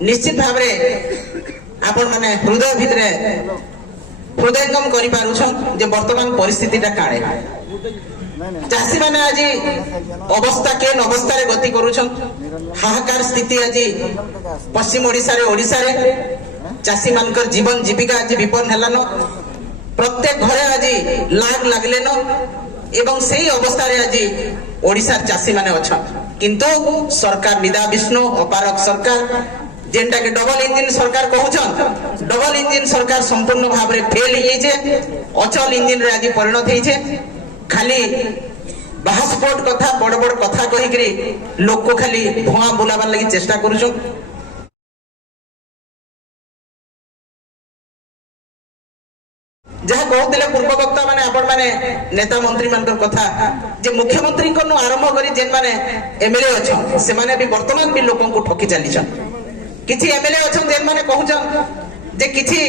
निश्चित भाव आपण माने हृदय भितर हृदयंगम करि पारुछन जे वर्तमान परिस्थिति ता काणे चाषी माने आज अवस्था केन अवस्था रे गति करूछन हाहाकार स्थिति आज पश्चिम ओडिसा रे चाषी मानकर जीवन जीविका आज विपन्न हेलान प्रत्येक घरे आज लाग लागलेन एवं सही अवस्था रे आज ओडिसा चाषी माने अछन किंतु सरकार निदा विष्णु अपारक सरकार जेनटा के डबल इंजिन सरकार कहूछन डबल इंजिन सरकार संपूर्ण भाव रे फेल हो जाइए अचल इंजिन रे आज परिणत होइछे खाली बास्पोर्ट कथा बड़ बड़ कथा कहिकरी लोक को खाली धुआं बुलाबार लगी चेष्टा करूछन जहाँ कहते पूर्व वक्ता माने आपण माने नेता मंत्री मान कथा जे मुख्यमंत्री को आरंभ करी जेन माने एमएलए अछन से माने भी वर्तमान भी लोगों को ठकी चलीछन किछि एमएलए अछन जेन माने कहूछन जे किछि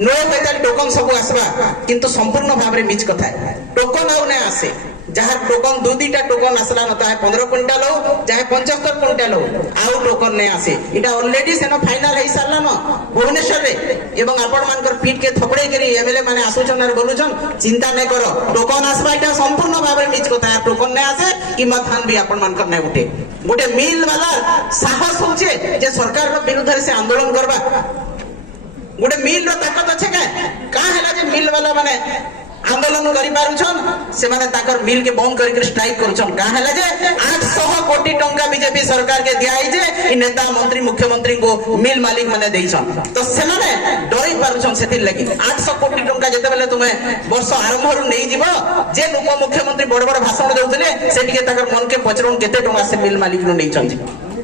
नो होता टोकन सब आसबा किंतु संपूर्ण भाव में मिछ कथा टोकन आउ नै आसे जहाँ टोकन दो दुईटा टोकन आसला न ताहे 15 क्विंटाल हो चाहे 75 क्विंटाल हो आउ टोकन नै आसे इटा ऑलरेडी सेनो फाइनल हे सारला न भुवनेश्वर रे एवं आपण मानकर पीठ के थपड़े करी एमएलए माने आसुछन और बोलुछन चिंता नै करो टोकन आसबा इटा संपूर्ण भाव में मिछ कथा टोकन नै आसे किमत हान भी आपण मानकर नै उठे गोटे मिल वाला साहस होचे जे सरकार रो विरुद्ध से आंदोलन करबा गोटे मिल रो ताकत अच्छे का हैला जे मिल वाला माने आंदोलन करि पारुछन से माने ताकर मिल के बंद करि स्ट्राइक करूछन का हैला जे 800 कोटी टंका बीजेपी सरकार के दियाई जे इ नेता मंत्री मुख्यमंत्री को मिल मालिक माने देइछन तो से माने डरि पारुछन सेति लागि 800 कोटी टंका जते बेले तुमे वर्ष आरंभ रु नै जिवो जे उप मुख्यमंत्री बड़ बड़ भाषण देउतले सेटिके ताकर मन के पचरन केते टंका से मिल मालिक नु नैछन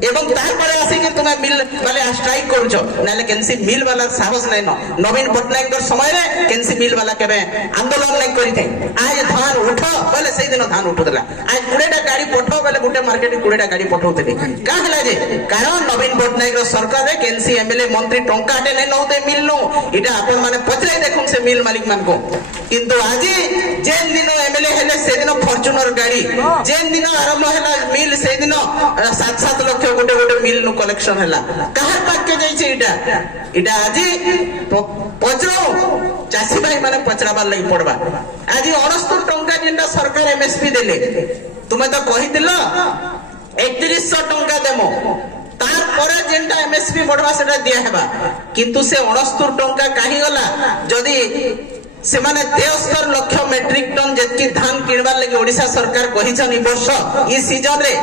एवं तारपरे आसी कि तुमे मिल वाले स्ट्राइक करूछो नाले केनसी मिल वाला साहस नै न नवीन पटनायक कर समय रे केनसी मिल वाला केबे आंदोलन नै करिथे आज धान उठो बोले सही दिन धान उठुतला आज 20 टा गाड़ी पठो बोले गुटे मार्केट 20 टा गाड़ी पठौतले का हला जे कारण नवीन पटनायक रो सरकार रे केनसी एमएलए मंत्री टंकाटे नै नउते मिल नु इटा आपण माने पचराई देखुन से मिल मालिक मान को किंतु आज जेन दिन एमएलए हेले से दिन फॉर्च्यूनर गाड़ी जेन दिन आरंभ हैला मिल से दिन 7-7 लाख गोटे गोटे मिल नु कलेक्शन हैला कहार पाके जाई छै इटा आज पचरो चासी भाई माने पचराबार लई पड़बा आज 69 टंका जेंडा सरकार एमएसपी देले तुमे तो कहिदिलो 3100 टंका देमो तार परे जेंडा एमएसपी बढ़वा सेटा दिया हेबा किंतु से 69 टंका काहे गला जदी से माने 73 लाख मेट्रिक टन जेतकी धान किनबार लगी ओडिसा सरकार कहिछन इ वर्ष इ सीजन रे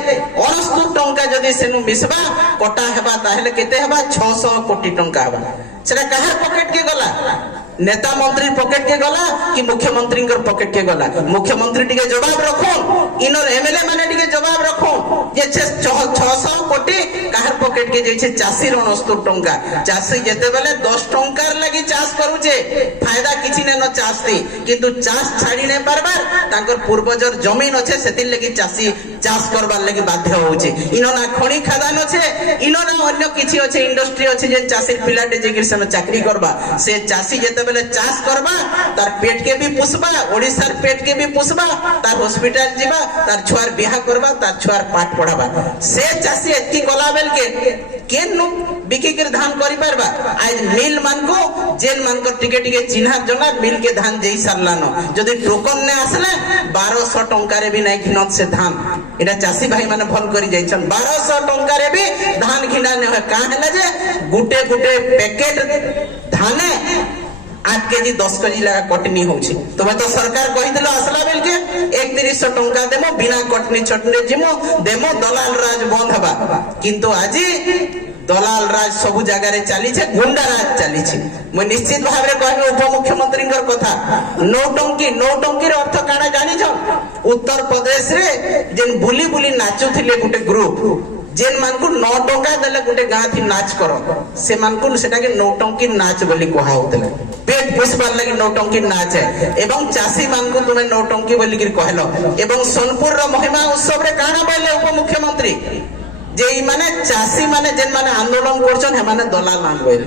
69 टंका जदी सेनु मिसबा कटा हेबा ताहेले केते हेबा 600 कोटी टंका हेबा सेटा कहार पॉकेट के गला नेता मंत्री पॉकेट के गला कि मुख्यमंत्री कर पॉकेट के गला मुख्यमंत्री टिके जवाब रखो इनर एमएलए माने टिके जवाब रखो जे 600 कोटी कहार पॉकेट के जैसे चासी रो 69 टंका चासी जेते बेले 10 टंकार लागि चाष करूचे फायदा किछि ने न चाष थी किंतु चाष छाड़ी ने बार तांकर पूर्वजर जमीन अच्छे सेति लगी चासी चाष करबार लगी बाध्य होउचे इनो ना खणी खदान अच्छे इनो ना अन्य किछि अच्छे इंडस्ट्री अच्छे जे चासी पिलाटे जे गिरसन चाकरी करबा से चासी जेते बेले चाष करबा तार पेट के भी पुसबा ओडिसार पेट के भी पुसबा तार हॉस्पिटल जीवा तार छुआर बियाह करबा तार छुआर पाठ पढ़ाबा से चासी एतकी गला बेल के केन नु बिकी के धान करि परबा आज मिल मान को जेन मान को टिके टिके चिन्हा जना मिल के धान देई सारला न जदी टोकन ने आसले 1200 टंका रे भी नै घिनत से धान एटा चासी भाई माने भल करि जाइछन 1200 टंका रे भी धान घिना ने का हैला जे गुटे गुटे पैकेट धाने 8 केजी 10 केजी लगा कटनी होउछि तो मैं तो सरकार कहि देलो असला बेल के 3100 टंका देमो बिना कटनी छटने जिमो देमो दलाल राज बंद हबा किंतु आजी दलाल राज सब जगह रे चली छे गुंडा राज चली छे मैं निश्चित भाव रे कहबे उप मुख्यमंत्री कर कथा नौटंकी रे अर्थ काना जानि छ उत्तर प्रदेश रे जेन बुली बुली नाचु थिले गुटे ग्रुप जेन मान को 9 टंका देले गुटे गां थी नाच करो से मान को सेटा के नौटंकी नाच बोली कहा होतले पेट पोषबार लगी नौटंकी नाच है एवं चासी मान को तुमे नौटंकी बोली कि कहलो एवं सोनपुर रो महिमा उत्सव रे काना बोले उप मुख्यमंत्री जे माने चासी माने जेन माने आंदोलन करछन हे माने दलाल मान बोल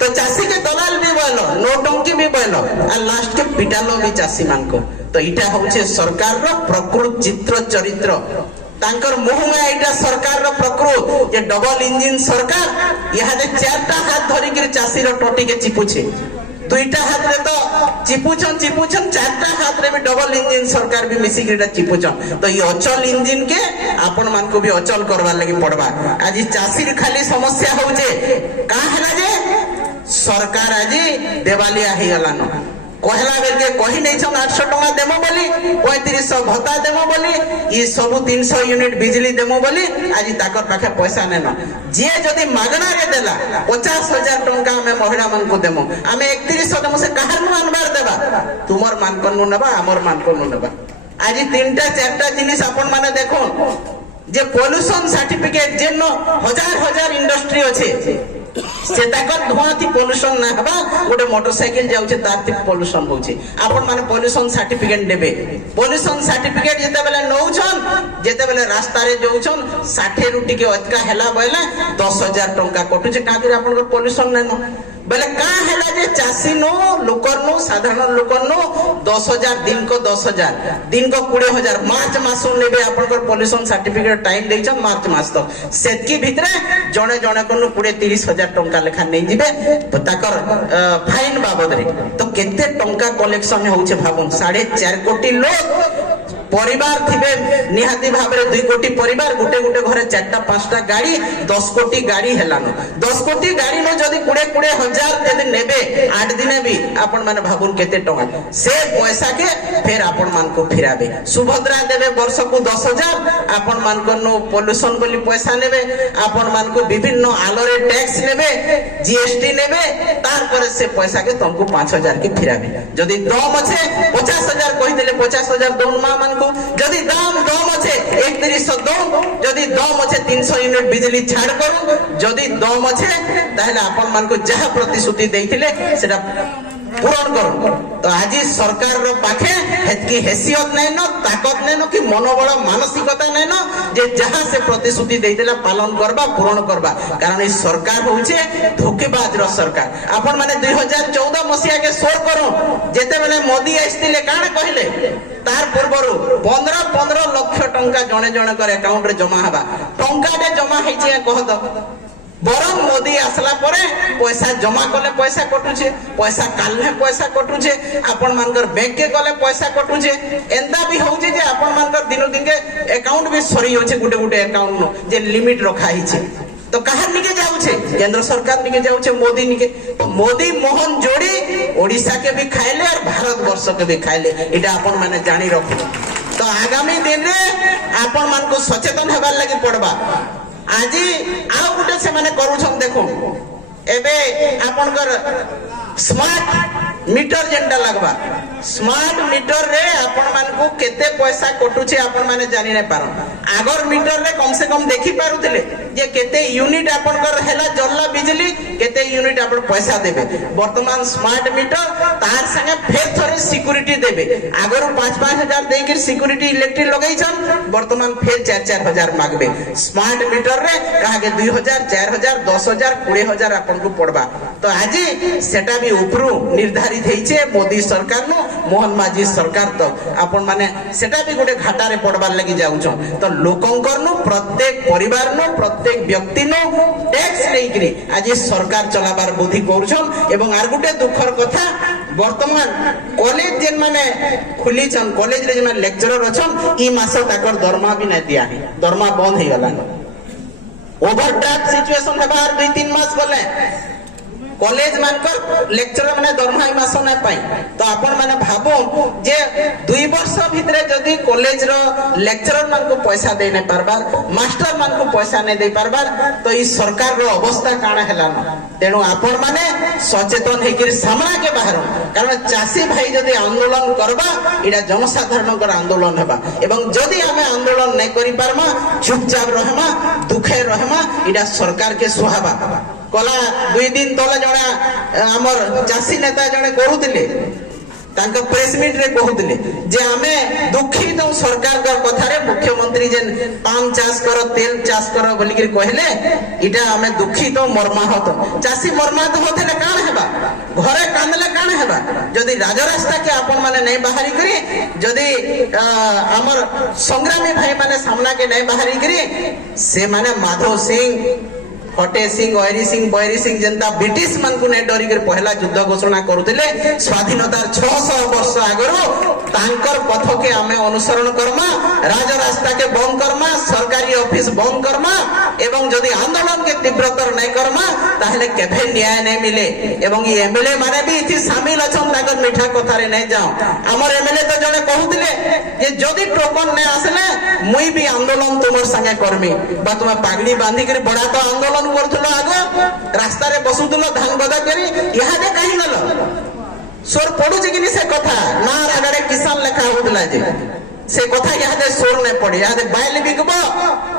तो चासी के दलाल भी बोलो नौटंकी भी बोलो आ लास्ट के पिटालो भी चासी मान को तो इटा होचे सरकार रो प्रकृत चित्र चरित्र तांकर मुह में एटा सरकार रो प्रकृत ये डबल इंजिन सरकार यहां चाषी टोटी के चिपुछे दुईटा हाथ रे तो चिपुछन चारटा हाथ रे भी डबल इंजिन सरकार भी मिसी के चिपुछन तो ये अचल इंजिन के आपण मान को भी अचल करवा लगी पड़वा। आज चाषी खाली समस्या होजे का हला जे सरकार आज देवालिया ही गलानो कहला बेल के कही नहीं छन 800 टका देमो बोली 3500 भत्ता देमो बोली ई सब 300 यूनिट बिजली देमो बोली आज ताकर पाखे पैसा नेनो जे जदी मागना रे देला 50,000 टका हमें महिला मन को देमो हमें 3100 देमो से कहार नु अनबार देबा तुमर मान को नु नेबा हमर मान को नु नेबा। आज तीनटा चारटा जिनिस आपण माने देखो जे पोल्यूशन सर्टिफिकेट जेनो हजार इंडस्ट्री अछि से ताकर धुआं थी पोल्यूशन ना हबा गोटे मोटरसाइकिल जाउछे तार थी पोल्यूशन होउछे आपण माने पोल्यूशन सर्टिफिकेट देबे पोल्यूशन सर्टिफिकेट जेते बेले नौछन जेते बेले रास्ता रे जाउछन 60 रुटी के अटका हेला बयला 10,000 टका कटुछे कातिर आपण को पोल्यूशन नेनो बेले का हेला जे चासी नो लोकर नो साधारण लोकर नो 10,000 दिन को 10,000 दिन को 20,000 मार्च मास लेबे आपण को पोल्यूशन सर्टिफिकेट टाइम देछन मार्च मास तक सेतकी भितरे जणे जणे को 20-30,000 टंका लेखा नै जिबे ताकर फाइन बाबद रे तो केते टंका कलेक्शन होउछे भाबुन 4.5 कोटी लोग परिवार थिबे निहाती भाबरे 2 कोटी परिवार गुटे गुटे घरे 4टा 5टा गाड़ी 10 कोटी गाड़ी हेलानो 10 कोटी गाड़ी नो जदी 20 हजार जदी नेबे 8 दिने भी आपण माने भाबुन केते टंका से पैसा के फिर आपण मान को फिराबे सुभद्रा देबे वर्ष को 10,000 आपण मान को नो पोल्यूशन बोली पैसा नेबे आपण मान को विभिन्न आलोरे टैक्स नेबे जीएसटी नेबे तार पर से पैसा के तुमको 5,000 के फिराबे जदी दम अछि 50,000 कहि देले 50,000 दोन मा मान जदि दाम दम अच्छे 3100 दम जदि दम अच्छे 300 यूनिट बिजली छाड़ करू जदि दम अच्छे ताहले आपण मान को जहा प्रतिश्रुति देइथिले सेटा पूरण करू तो आज सरकार रो पाखे हेतकी हैसियत नै न ताकत नै न कि मनोबल मानसिकता नै न जे जहा से प्रतिश्रुति देइथिला पालन करबा पूरण करबा कारण ई सरकार होउछे धोखेबाज रो सरकार आपण माने 2014 मसिया के सोर करू जेते बेले मोदी आइथिले काण कहिले तार पूर्वरु 15 लाख टंका जणे जणे कर अकाउंट रे जमा हबा टंका रे जमा हेछि कहत बरम मोदी आसला परे पैसा जमा कले पैसा कटुछे पैसा कालने पैसा कटुछे आपण मानकर बैंक के गले पैसा कटुछे एंदा भी होउछे जे आपण मानकर दिनो दिन के अकाउंट भी सरी होछे गुटे गुटे अकाउंट नो जे लिमिट रखा हिचे तो कहार निके जाउछे केंद्र सरकार निके जाउछे मोदी निके तो मोदी मोहन जोड़ी ओडिसा के भी खाइले और भारत वर्ष के भी खाइले एटा आपण माने जानि रखु तो आगामी दिन रे आपण मान को सचेतन हेबार लागि पड़बा आज आ गुटे से माने करूछन देखो एबे आपनकर स्मार्ट मीटर जेंडा लगबा स्मार्ट मीटर रे आपण मान को केते पैसा कटुछे आपण माने जानि नै पारो आगर मीटर रे कम से कम देखि पारुथिले जे केते यूनिट आपनकर हेला जल्ला बिजली केते यूनिट आपण पैसा देबे वर्तमान स्मार्ट मीटर तार संगे फेर थोरे सिक्योरिटी देबे आगर 5-5 हजार देइ के सिक्योरिटी इलेक्ट्रिक लगाइछन वर्तमान फेर 4-4 हजार मागबे स्मार्ट मीटर रे कहा के 2,000 4,000 10,000 20,000 आपण को पड़बा तो आज सेटा भी उपरु निर्धारित हेइछे मोदी सरकार नो मोहन माझी सरकार तो आपण माने सेटा भी गोटे घाटा रे पड़बार लागि जाउछो तो लोकंकर नो प्रत्येक परिवार नो प्रत्येक व्यक्ति नो टैक्स लेकरी आज सरकार चलाबार बुद्धि करूछन एवं आर गोटे दुखर कथा वर्तमान कॉलेज जेन माने खुली छन कॉलेज रे जेन लेक्चरर अछन ई मास ताकर दरमा भी नै दिया है दरमा बंद हे गला ओवरड्राफ्ट सिचुएशन हेबार 2-3 मास गले कॉलेज मानकर लेक्चरर माने दरमा ई मास नै पाई तो आपण माने भाबो जे 2 वर्ष भितरे जदी कॉलेज रो लेक्चरर मान को पैसा दे नै परबार मास्टर मान को पैसा नै दे परबार तो ई सरकार रो अवस्था काना हेलान तेनु आपण माने सचेतन हे कि सामना के बाहर कारण चासी भाई जदी आंदोलन करबा इडा जनसाधारण कर आंदोलन हेबा एवं जदी हमें आंदोलन नै करि पारमा चुपचाप रहमा दुखे रहमा इडा सरकार के सुहाबा कला 2 दिन तले जणा हमर चासी नेता जणे कहउतिले तांका प्रेस मीट रे कहउतिले जे हमें दुखी दो सरकार का कथा रे मुख्यमंत्री जेन पाम चाष करो तेल चाष करो बोली के कहले इटा हमें दुखी तो मर्माहत चासी मर्माहत होथले कान हेबा घरे कांदले कान हेबा जदी राजरास्ता के आपण माने नै बाहरी करी जदी हमर संग्रामी भाई माने सामना के नै बाहरी करी से माने माधव सिंह फटे सिंह हरी सिंह बैरी सिंह जनता ब्रिटिश मान को ने डरी कर पहला युद्ध घोषणा करुले स्वाधीनतार 600 वर्ष आगरो तांकर पथ के आमे अनुसरण करमा राजरास्ता के बंद करमा सरकारी ऑफिस बंद करमा एवं जदि आंदोलन के तीव्रतर नहीं करमा ताहले केभे न्याय नहीं मिले एवं ये एमएलए माने भी इथि शामिल अछन ताकर मीठा कथा रे नहीं जाओ हमर एमएलए तो जने कहउतिले जे जदि टोकन नहीं आसले मुई भी आंदोलन तुमर संगे करमी बा तुम पागड़ी बांधी कर बड़ा तो आंदोलन करथलो आगो रास्ता रे बसुथलो धान गदा करी इहादे कहि गलो सोर पडु जे किनी से कथा ना रागडे किसान लेखा होतला जे से कथा इहादे सोर ने पड़ी इहादे बाइल बिकबो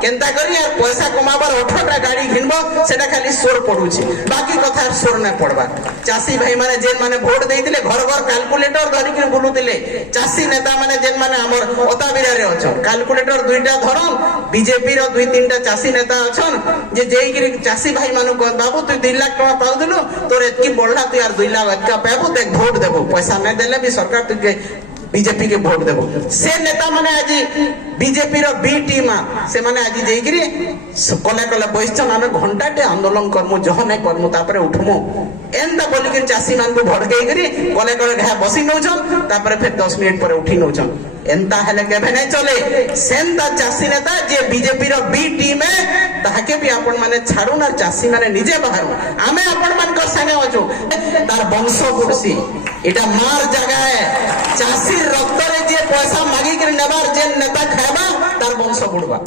केनता करी यार पैसा कमाबर 18टा गाड़ी घिनबो सेटा खाली सोर पडुची बाकी कथा सोर ने पड़बा चासी भाई माने जेन माने वोट देइतिले घर घर कैलकुलेटर धरि के बुलुतिले चासी नेता माने जेन माने हमर ओताबिरा रे अछन कैलकुलेटर दुईटा धरन बीजेपी रो दुई तीनटा चासी नेता अछन जे जेई गिरी चासी भाई मानु को बाबू तू 2 लाख टका पाउदिलु तोर एतकी बोलला तू यार 2 लाख अटका पाबू देख वोट देबो पैसा नै देले भी सरकार तुके बीजेपी के वोट देबो से नेता माने आज बीजेपी रो बी टीम से माने आज जेई गिरी कले कले बैठन हमें घंटाटे आंदोलन करमु जह नै करमु तापरे उठमु एंदा बोली के चासी मान को भड़केई करी कले कले घा बसी नौछन तापरे फिर 10 मिनिट पर उठी नौछन एंता हेले केभे नै चले सेंता चासी नेता जे बीजेपी रो बी टीम है ताके भी आपण माने छाडू ना चासी माने निजे बाहर आमे आपण मान को संगे अछु तार वंश गुडसी एटा मार जगह है चासी रक्त रे जे पैसा मागी कर नेबार जे नेता खाबा तार वंश गुडबा